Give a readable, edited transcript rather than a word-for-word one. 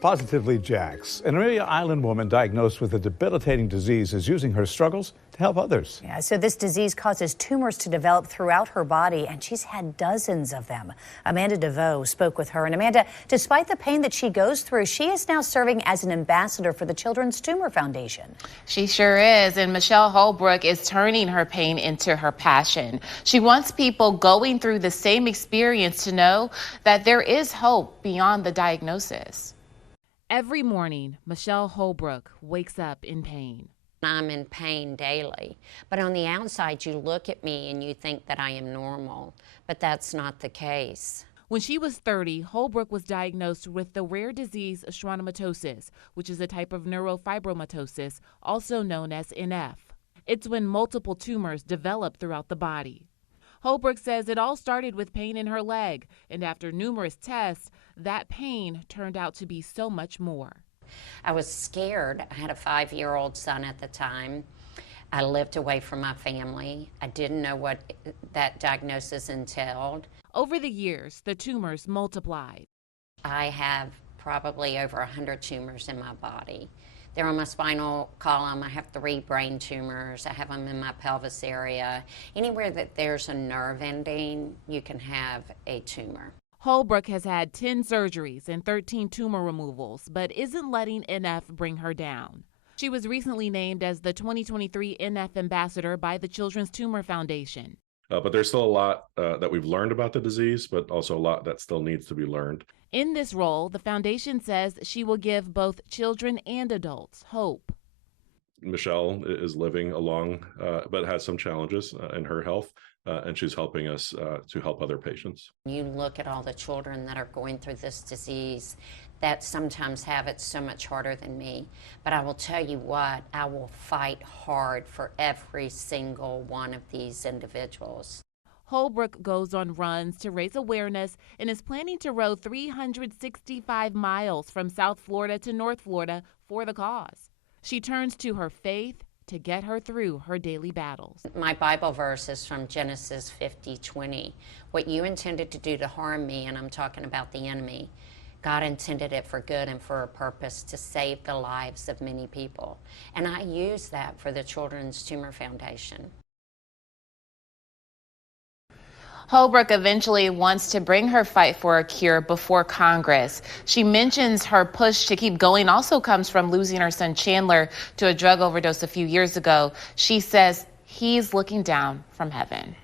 Positively Jax, an Amelia Island woman diagnosed with a debilitating disease, is using her struggles to help others. Yeah, so this disease causes tumors to develop throughout her body, and she's had dozens of them. Amanda DeVoe spoke with her. And Amanda, despite the pain that she goes through, she is now serving as an ambassador for the Children's Tumor Foundation. She sure is. And Michelle Holbrook is turning her pain into her passion. She wants people going through the same experience to know that there is hope beyond the diagnosis. Every morning, Michelle Holbrook wakes up in pain. I'm in pain daily, but on the outside you look at me and you think that I am normal, but that's not the case. When she was 30, Holbrook was diagnosed with the rare disease schwannomatosis, which is a type of neurofibromatosis, also known as NF. It's when multiple tumors develop throughout the body. Holbrook says it all started with pain in her leg, and after numerous tests, that pain turned out to be so much more. I was scared. I had a 5-year-old son at the time. I lived away from my family. I didn't know what that diagnosis entailed. Over the years, the tumors multiplied. I have probably over 100 tumors in my body. They're on my spinal column. I have 3 brain tumors. I have them in my pelvis area. Anywhere that there's a nerve ending, you can have a tumor. Holbrook has had 10 surgeries and 13 tumor removals, but isn't letting NF bring her down. She was recently named as the 2023 NF Ambassador by the Children's Tumor Foundation. But there's still a lot that we've learned about the disease, but also a lot that still needs to be learned. In this role, the foundation says she will give both children and adults hope. Michelle is living along, but has some challenges in her health, and she's helping us to help other patients. You look at all the children that are going through this disease that sometimes have it so much harder than me. But I will tell you what, I will fight hard for every single one of these individuals. Holbrook goes on runs to raise awareness and is planning to row 365 miles from South Florida to North Florida for the cause. She turns to her faith to get her through her daily battles. My Bible verse is from Genesis 50:20. What you intended to do to harm me, and I'm talking about the enemy, God intended it for good and for a purpose to save the lives of many people. And I use that for the Children's Tumor Foundation. Holbrook eventually wants to bring her fight for a cure before Congress. She mentions her push to keep going also comes from losing her son Chandler to a drug overdose a few years ago. She says he's looking down from heaven.